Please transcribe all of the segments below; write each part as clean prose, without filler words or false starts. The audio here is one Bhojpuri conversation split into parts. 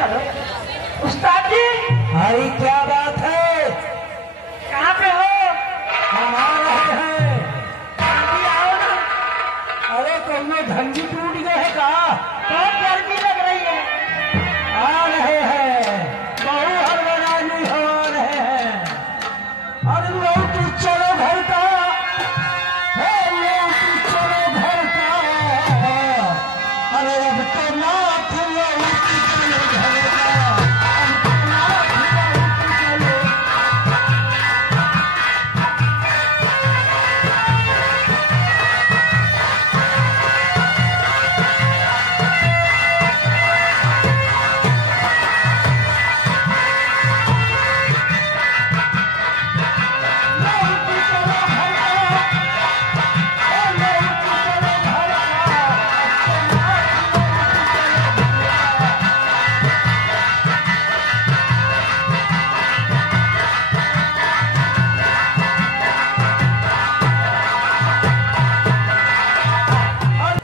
उस्ताद जी, अरे क्या बात है, कहाँ पे हो? हम आ रहे हैं। जल्दी आओ ना, अरे तुमने धंधी टूट गए है का? बहुत गर्मी लग रही है। आ रहे हैं, बहु हरबरानी हो रहे हैं। अरे लौटी चलो घर का, लौटी चलो घर का। अरे अब तो नाथ लौटी चलो घर का, अब तो नाथ लौटी चलो।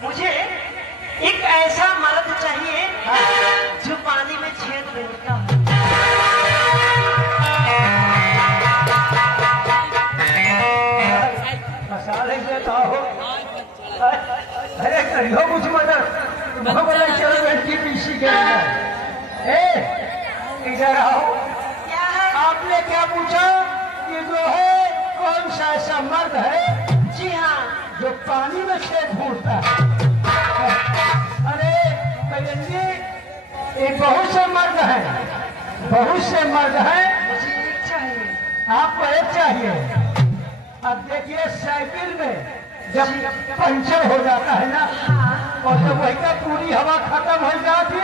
मुझे एक ऐसा मर्द चाहिए जो पानी में छेद देता हो। मसाले देता हो। अरे करियो कुछ मदद, बोले चलो बेटी पीसी के अंदर। इधर आओ। क्या है? आपने क्या पूछा? ये जो है कौन सा ऐसा मर्द है जी हाँ, जो पानी में छेद ढूंढता है? अरे जी, ये बहुत से मर्द हैं, बहुत से मर्द हैं। मुझे एक चाहिए। आपको एक चाहिए। अब देखिए साइकिल में जब पंचर हो जाता है ना, और जब वही का पूरी हवा खत्म हो जाती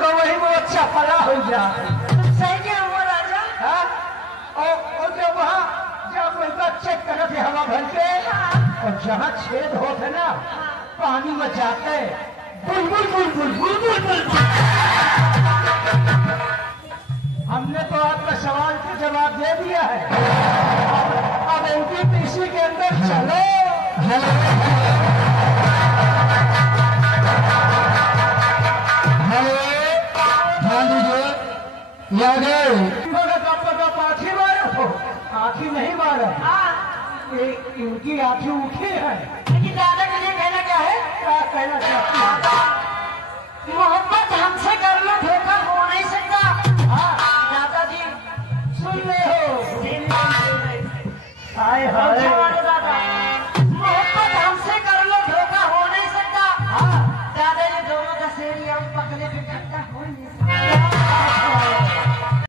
तो वही वो अच्छा फला हो जाता। सही क्या हुआ राजा? हाँ? और जब वहाँ जब वही का चेक करते हवा भर के, और जहाँ छेद होते ना पानी में जाते बुलबुल बुलबुल बुलबुल बुलबुल। हमने तो आपका सवाल का जवाब दे दिया है। अब एनटीपीसी के अंदर चलो। आँखी मारो हो, आँखी नहीं मारा। इनकी आँखें उठी है। लेकिन दादा के लिए कहना क्या है? क्या कहना चाहती है? मोहब्बत हमसे कर लो, धोखा हो नहीं सकता। हाँ, दादाजी सुन ले हो। हाय हाय।